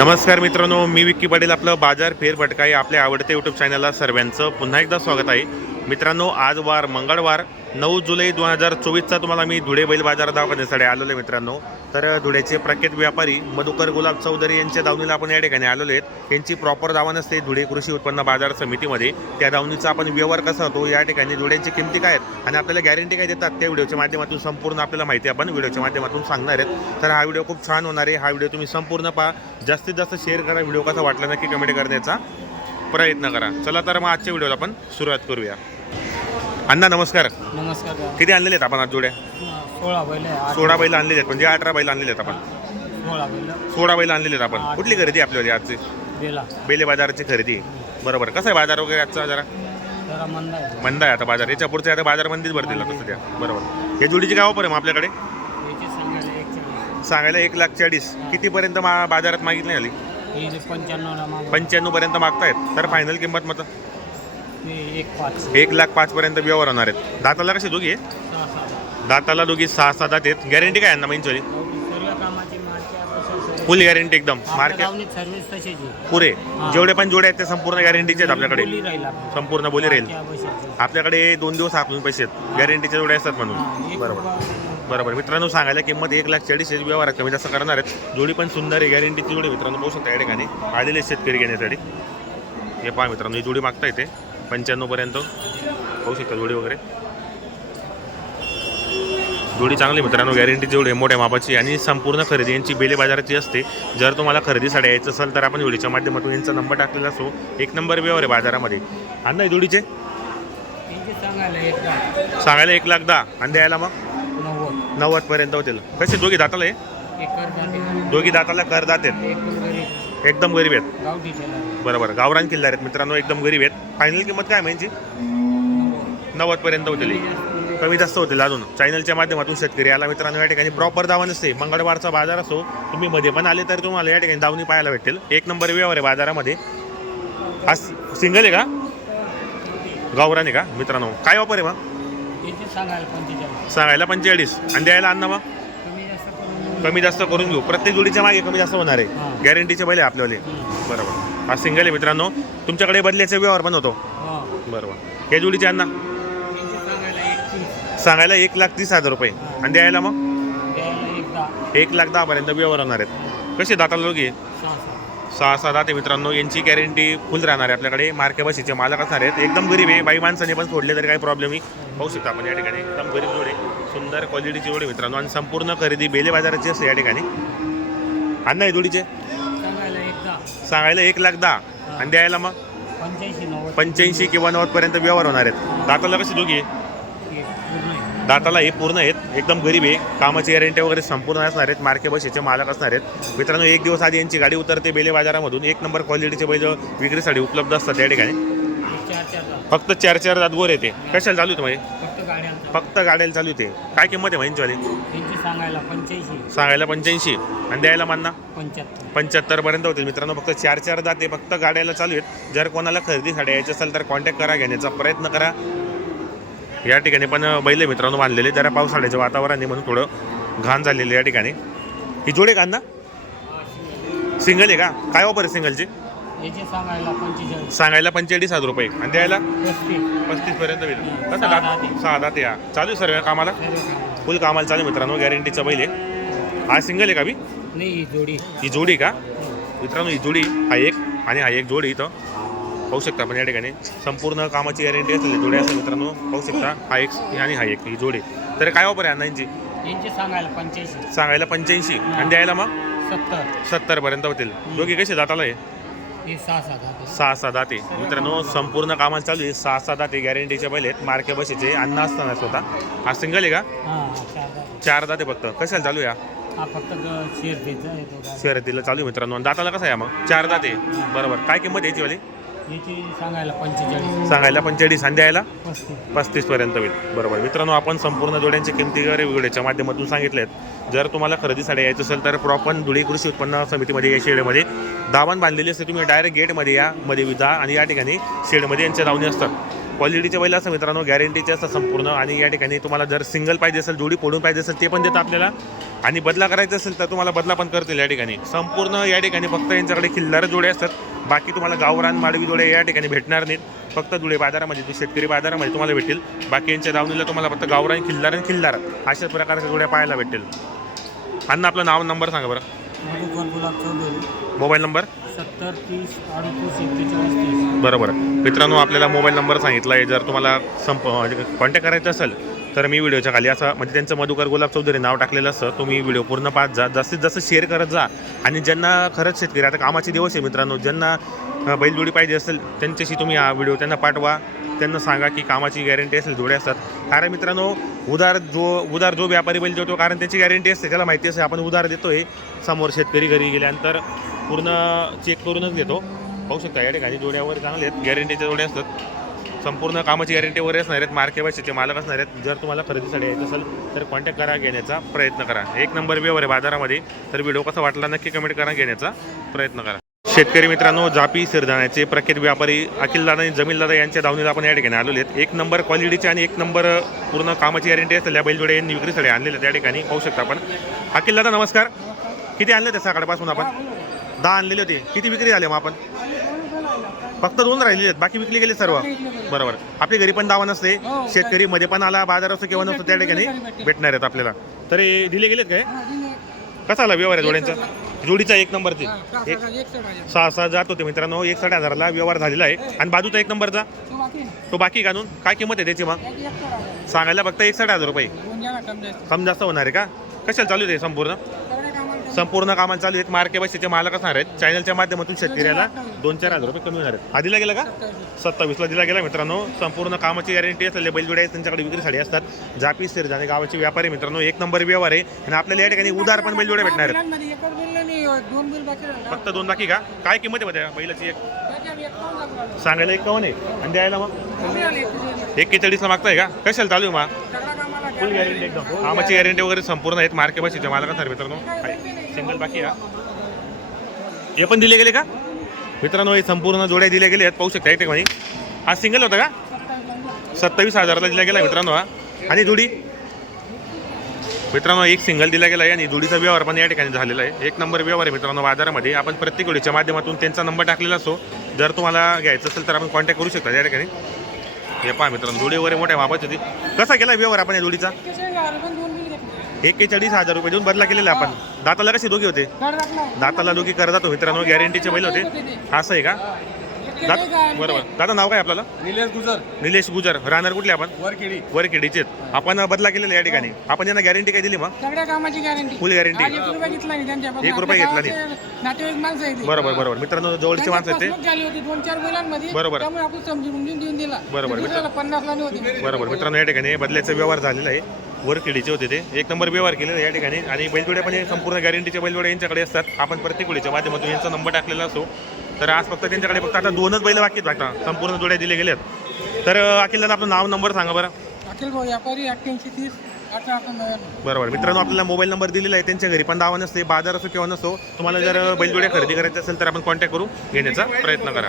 नमस्कार मित्रांनो मी विक्की पाटील आपलं बाजार फेरभटका या आपल्या आवडत्या यूट्यूब चॅनलला सर्वांचं पुन्हा एकदा स्वागत आहे. मित्रांनो आज वार मंगळवार नऊ जुलै दोन हजार चोवीसचा तुम्हाला मी धुळे बैल बाजार दवाखान्यासाठी आलेलो आहे मित्रांनो. तर धुळ्याचे प्रख्यात व्यापारी मधुकर गुलाब चौधरी यांच्या दावणीला आपण या ठिकाणी आलेलो आहेत. यांची प्रॉपर दावण असते धुळे कृषी उत्पन्न बाजार समितीमध्ये. त्या दावणीचा आपण व्यवहार कसा होतो या ठिकाणी धुळ्यांची किमती काय आहेत आणि आपल्याला गॅरंटी काय देतात त्या व्हिडिओच्या माध्यमातून संपूर्ण आपल्याला माहिती आपण व्हिडिओच्या माध्यमातून सांगणार आहेत. तर हा व्हिडिओ खूप छान होणार आहे. हा व्हिडिओ तुम्ही संपूर्ण पहा. जास्तीत जास्त शेअर करा. व्हिडिओ कसा वाटला नक्की कमेंट करण्याचा प्रयत्न करा. चला तर मग आजच्या व्हिडिओला आपण सुरुवात करूया. अण्णा नमस्कार. नमस्कार किती आणलेले आहेत आपण आज जोड्या? सोळा बैल सोळा बैल आणलेले आहेत म्हणजे अठरा बैल आणलेले आहेत आपण. सोळा बैल. सोळा बैल आणलेले आहेत आपण. कुठली खरेदी आपल्याला आजची? बेला. बेले बाजाराची खरेदी. बरोबर. कसं आहे बाजार वगैरे आजचा जरा? मंद आहे. आता बाजार. याच्या पुढच्या आता बाजार मंदीच भरतील आता सध्या. बरोबर. हे जोडीची आहे मग आपल्याकडे? सांगायला एक लाख चाळीस. कितीपर्यंत मा बाजारात मागितली आली पंच्याण्णव पर्यंत मागतायत. तर फायनल किंमत मग? एक पाच. एक लाख पाच पर्यंत व्यवहार होणार आहेत. दाताला कशी दोघी आहे सहा सहा. दाताला दोघी सहा सहा दात आहेत. गॅरंटी काय आहे ना मेंचोली सर्व कामाची मार्केट फुल गॅरंटी एकदम. मार्केट सर्व्हिस तशीच आहे. पुरे. जेवढे पण जोडे आहेत ते संपूर्ण गॅरंटीचे आहेत आपल्याकडे. बोली राहील आपली. संपूर्ण बोली राहील. त्या पैशाची. आपल्याकडे दोन दिवस आपण पैसे आहेत. गॅरंटीचे जोडे असतात म्हणून. एक बरोबर. बरोबर. मित्रांनो सांगायला किंमत एक लाख चाळीस आहे व्यवहारात कमी जास्त करणार आहेत. जोडी पण सुंदर आहे. गॅरंटीची जोडी मित्रांनो पाहू शकता या ठिकाणी. आलेले शेतकरी घेण्यासाठी. हे पहा मित्रांनो ही जोडी मागता येते पंच्याण्णवपर्यंत पाहू शकता जोडी वगैरे. जोडी चांगली मित्रांनो गॅरंटी जेवढी मोठ्या मापाची आणि संपूर्ण खरेदी. यांची बेले बाजाराची असते. जर तुम्हाला खरेदीसाठी यायचं असेल तर आपण व्हिडिओच्या माध्यमातून यांचा नंबर टाकलेला असो एक नंबर व्यवहार आहे बाजारामध्ये. आणि नाही जोडीचे सांगायला एक लाख. दहा. आणि द्यायला मग? नव्वद. नव्वदपर्यंत होतील. कसे? दोघी दाताला आहे? दोघी दाताला करदात. आहेत एकदम गरीब आहेत. गावठी त्याला बरोबर गावरान किल्लार आहेत मित्रांनो एकदम गरीब आहेत. फायनल किंमत काय म्हणजे नव्वद नव्वदपर्यंत होतील. कमी जास्त होतील अजून. चॅनलच्या माध्यमातून शेतकरी आला मित्रांनो या ठिकाणी प्रॉपर दावा नसते. मंगळवारचा बाजार असो तुम्ही मध्ये पण आले तर तुम्हाला या ठिकाणी दावणी पाहायला भेटेल एक नंबर व्यवहार आहे बाजारामध्ये. हा सिंगल आहे का? गावरान आहे का? मित्रांनो काय ऑफर आहे मग? सांगायला पंचेचाळीस. आणि द्यायला अन्न मग? कमी जास्त करून घेऊ. प्रत्येक जोडीच्या मागे कमी जास्त होणार आहे. गॅरंटीचे पहिले आपल्यावाले. बरोबर. हा सिंगल आहे मित्रांनो. तुमच्याकडे बदल्याचा व्यवहार पण होतो. बरोबर. हे जोडीचे अण्णा? याची सांगायला एक लाख तीस हजार रुपये. आणि द्यायला मग? एक लाख दहापर्यंत व्यवहार होणार आहेत. कसे दाताला लोक सहा सहा. सहा सहा दाते मित्रांनो. यांची गॅरंटी फुल राहणार आहे आपल्याकडे. मार्के बशीचे मालक असणार आहेत. एकदम गरीब आहे. बाई माणसाने पण सोडले तरी काही प्रॉब्लेम नाही. पाहू शकता आपण या ठिकाणी. एकदम गरीब जोडे. सुंदर क्वालिटीची जोडी मित्रांनो. आणि संपूर्ण खरेदी बेले बाजाराची असते या ठिकाणी. अण्णा आहे जोडीचे? सांगायला एक लाख दहा. आणि द्यायला मग? पंच्याऐंशी नव्वद. किंवा नव्वदपर्यंत व्यवहार होणार आहेत. दाताला कशी दोघी. दाताला हे पूर्ण आहेत. एकदम गरीब आहे. कामाची गॅरंटी वगैरे संपूर्ण असणार आहेत. मार्के बशीचे मालक असणार आहेत. मित्रांनो एक दिवस आधी यांची गाडी उतरते बेले बाजारामधून. एक नंबर क्वालिटीचे बैल विक्रीसाठी उपलब्ध असतात त्या ठिकाणी. फक्त चार चार दात गोर येते कशाला चालू फक्त गाड्यांचा फक्त गाड्याला चालू आहे काय किंमत आहे महिन्याची यांची सांगायला पंच्याऐंशी. सांगायला पंच्याऐंशी. आणि द्यायला मानना? पंच्याहत्तर. पंच्याहत्तरपर्यंत होतील. मित्रांनो फक्त चार चार दाते फक्त गाड्याला चालू आहेत. जर कोणाला खरेदीसाठी यायचं असेल तर कॉन्टॅक्ट करा घेण्याचा प्रयत्न करा. या ठिकाणी पण बैल मित्रांनो बांधलेले. जरा पावसाळ्याचं वातावरण आहे म्हणून थोडं घाण झालेलं आहे या ठिकाणी. ही जोडे का ना सिंगल आहे का? काय ऑफर आहे सिंगलची याची सांगायला पंचेचाळीस. सांगायला पंचेचाळीस हजार रुपये. आणि द्यायला? पस्तीस. पर्यंत होईल कसं दाते. सहा दाते या चालू सर्व कामाला. फुल कामाला. चालू आहे मित्रांनो. गॅरंटीचा बैल आहे. हा सिंगल आहे का बी? नाही ही जोडी. ही जोडी का? मित्रांनो ही जोडी हा एक आणि हा एक जोडी इथं. पाहू शकता आपण या ठिकाणी. संपूर्ण कामाची गॅरंटी असेल जोडी असेल मित्रांनो. पाहू शकता हा एक आणि हा एक ही जोडी. तर काय ऑफर आहे अण्णांची? यांची सांगायला पंच्याऐंशी. सांगायला पंच्याऐंशी. आणि द्यायला मग? सत्तर. सत्तरपर्यंत होतील. दोघी कसे जाताला आहे सहा सहा दाते मित्रांनो संपूर्ण कामाला चालू आहे. सहा सहा दाते गॅरंटीचे बैल आहेत मार्के बशीचे अन्न असताना स्वतः. हा सिंगल आहे का? चार दाते फक्त. कशाला चालू? हा? फक्त. शर्यतीला चालू आहे मित्रांनो. दाताला कसं आहे मग? चार दाते. बरोबर. काय किंमत याची वाली याची सांगायला पंचेचाळीस. सांगायला पंचेचाळीस आणि द्यायला पस्तीस. पस्तीस पर्यंत होईल. बरोबर. मित्रांनो आपण संपूर्ण जोड्यांच्या किमती वगैरे व्हिडिओच्या माध्यमातून सांगितले आहेत. जर तुम्हाला खरेदीसाठी यायचं असेल तर प्रॉपर धुळे कृषी उत्पन्न समितीमध्ये या शेडमध्ये दावण बांधलेली असते. तुम्ही डायरेक्ट गेटमध्ये या मध्ये विधा आणि या ठिकाणी शेडमध्ये यांच्या दावणी असतात. क्वालिटीचे बैल असं मित्रांनो गॅरंटीचे असतात संपूर्ण आणि या ठिकाणी तुम्हाला जर सिंगल पाहिजे असेल जोडी फोडून पाहिजे असेल ते पण देतं आपल्याला. आणि बदला करायचा असेल तर तुम्हाला बदला पण करतील या ठिकाणी. संपूर्ण या ठिकाणी फक्त यांच्याकडे खिल्लार जोडे असतात. बाकी तुम्हाला गावरान माडवी जोडे या ठिकाणी भेटणार नाहीत. फक्त धुळे बाजारामध्ये जे शेतकरी बाजारामध्ये तुम्हाला भेटतील बाकी यांच्या दावणीला तुम्हाला फक्त गावरान खिल्लार आणि खिल्लार. अशा प्रकारच्या जोड्या पाहायला भेटतील अन्न आपलं नाव नंबर सांगा बरं. Mobile number? सत्तर तीस अडतीस एक्केचाळीस तीस. बरोबर. मित्रांनो आपल्याला मोबाईल नंबर सांगितला आहे. जर तुम्हाला संप कॉन्टॅक्ट करायचं असेल तर मी व्हिडिओच्या खाली असं म्हणजे त्यांचं मधुकर गुलाब चौधरी नाव टाकलेलं असतं. तुम्ही व्हिडिओ पूर्ण पाहत जा. जास्तीत जास्त शेअर करत जा. आणि ज्यांना खरंच शेतकरी आता कामाचे दिवस आहे मित्रांनो. ज्यांना बैलजोडी पाहिजे असेल त्यांच्याशी तुम्ही हा व्हिडिओ त्यांना पाठवा. त्यांना सांगा की कामाची गॅरंटी असेल जोडे असतात. कारण मित्रांनो उधार जो उधार जो व्यापारी बैल देतो कारण त्याची गॅरंटी असते. त्याला माहिती असते आपण उधार देतो आहे समोर शेतकरी घरी गेल्यानंतर पूर्ण चेक करूनच घेतो पाहू शकता या ठिकाणी जोड्यावर चांगले आहेत. गॅरंटीच्या जोड्या असतात. संपूर्ण कामाची गॅरंटी वगैरे असणार आहेत मार्के बसचे मालक असणार आहेत. जर तुम्हाला खरेदीसाठी यायचं असेल तर कॉन्टॅक्ट करा घेण्याचा प्रयत्न करा. एक नंबर व्यवहार आहे बाजारामध्ये तर व्हिडिओ कसा वाटला नक्की कमेंट करा घेण्याचा प्रयत्न करा. शेतकरी मित्रांनो जापी सिरदाण्याचे प्रख्यात व्यापारी अखिल दादा आणि जमील दादा यांच्या दावणीला आपण या ठिकाणी आलेले आहेत. एक नंबर क्वालिटीचे आणि एक नंबर पूर्ण कामाची गॅरंटी असेल या बैलजोड्या यांनी विक्रीसाठी आणलेले आहेत. ठिकाणी पाहू शकता आपण. अखिल दादा नमस्कार. किती आणले होते सकाळपासून आपण? दहा आणलेले होते. किती विक्री झाले मग आपण? फक्त दोन राहिलेले आहेत. बाकी विकले गेले सर्व. बरोबर. आपली घरी पण दावा नसते शेतकरी मध्ये पण आला बाजार असतो किंवा नसतो त्या ठिकाणी भेटणार आहेत आपल्याला. तर हे दिले गेलेत काय? कसा आला व्यवहार आहे जोड्यांचा? जोडीचा एक नंबरचे. एक सहा सहा जात होते मित्रांनो. एक साडे हजाराला व्यवहार झालेला आहे. आणि बाजूचा एक नंबरचा? तो बाकी काढून काय किंमत आहे त्याची मग? सांगायला फक्त एक साडे हजार रुपये. कम जास्त होणार आहे का? कशाला चालू आहे ते संपूर्ण? संपूर्ण कामाला चालू आहेत. मार्के बसीचे मालक असणार आहेत. चॅनलच्या माध्यमातून शेतकऱ्याला दोन चार हजार रुपये कमी होणार आहेत. आधीला गेला का? सत्तावीसला दिला गेला मित्रांनो. संपूर्ण कामाची गॅरंटी असलेले बैलजोड्या आहेत. त्यांच्याकडे विक्रीसाठी असतात. जापी सिरजाने गावाचे व्यापारी मित्रांनो. एक नंबर व्यवहार आहे. आणि आपल्याला या ठिकाणी उदार पण बैलजोड्या भेटणार आहेत. फक्त दोन बाकी का? काय किंमत आहे मध्ये बैलाची एक. सांगायला एक आहे. आणि द्यायला मग. एक्केचाळीसला मागताय का? कशाला चालू आहे मग? फुल गॅरंटी एकदम. कामाची गॅरंटी वगैरे संपूर्ण आहेत. मार्के मालक असणार मित्रांनो? सिंगल बाकी हा. हे पण दिले गेले का? मित्रांनो हे संपूर्ण जोड्या दिल्या गेल्या आहेत. पाहू शकता ठिकाणी हा सिंगल होता का? सत्तावीस हजाराला दिला गेला मित्रांनो हा. आणि जोडी? मित्रांनो एक सिंगल दिला गेला आहे आणि जोडीचा व्यवहार पण या ठिकाणी झालेला आहे. एक नंबर व्यवहार आहे मित्रांनो बाजारामध्ये. आपण प्रत्येक जोडीच्या माध्यमातून त्यांचा नंबर टाकलेला असो. जर तुम्हाला घ्यायचं असेल तर आपण कॉन्टॅक्ट करू शकता या ठिकाणी. हे पहा मित्रांनो जोडी वगैरे मोठ्या मापाची होती. कसा केला व्यवहार आपण या जोडीचा. एक्केचाळीस हजार रुपये देऊन बदला केलेला आपण. दाताला कसे दोघे होते. दाताला दोघी करत मित्रांनो गॅरंटीचे बैल होते. असं आहे का? दात बरोबर. दादा नाव काय आपल्याला? निलेश गुजर. निलेश गुजर. राहणार कुठले आपण? वरखेडी. वरखेडीचे आपण बदला केलेला या ठिकाणी. आपण यांना गॅरंटी काय दिली मग? सगळ्या कामाची गॅरंटी फुल गॅरंटी एक रुपया घेतला नाही त्यांच्यापासून. एक रुपया घेतला नातेवाईक माणसं ते. बरोबर बरोबर. मित्रांनो जवळचे माणसं आहेत त्यांच्यापासूनच झाली होती. दोन चार बैलांमध्ये बरोबर. त्यामुळे आपण समजून उमजून देऊन दिला. बरोबर. दुसऱ्याला होती बरोबर. मित्रांनो या ठिकाणी बदल्याचा व्यवहार झालेला आहे. वरखेडीचे होते ते. एक नंबर व्यवहार केलेला आहे या ठिकाणी. आणि बैलजोड्या पण हे संपूर्ण गॅरंटीचे बैलजोड्या यांच्याकडे असतात. आपण प्रत्येक वेळेच्या माध्यमातून यांचा नंबर टाकलेला असो तर आज फक्त त्यांच्याकडे फक्त आता दोनच बैल बाकी आता संपूर्ण जोड्या दिल्या गेल्यात तर अखिल दादा आपलं नाव नंबर सांगा बरं. अखिल भाऊ व्यापारी अठ्ठ्याऐंशी तीस बरोबर. मित्रांनो आपल्याला मोबाईल नंबर दिलेला आहे त्यांच्या घरी. पण दावा नसते बाजार असो किंवा नसो तुम्हाला जर बैलजोड्या खरेदी करायचं असेल तर आपण कॉन्टॅक्ट करू घेण्याचा प्रयत्न करा.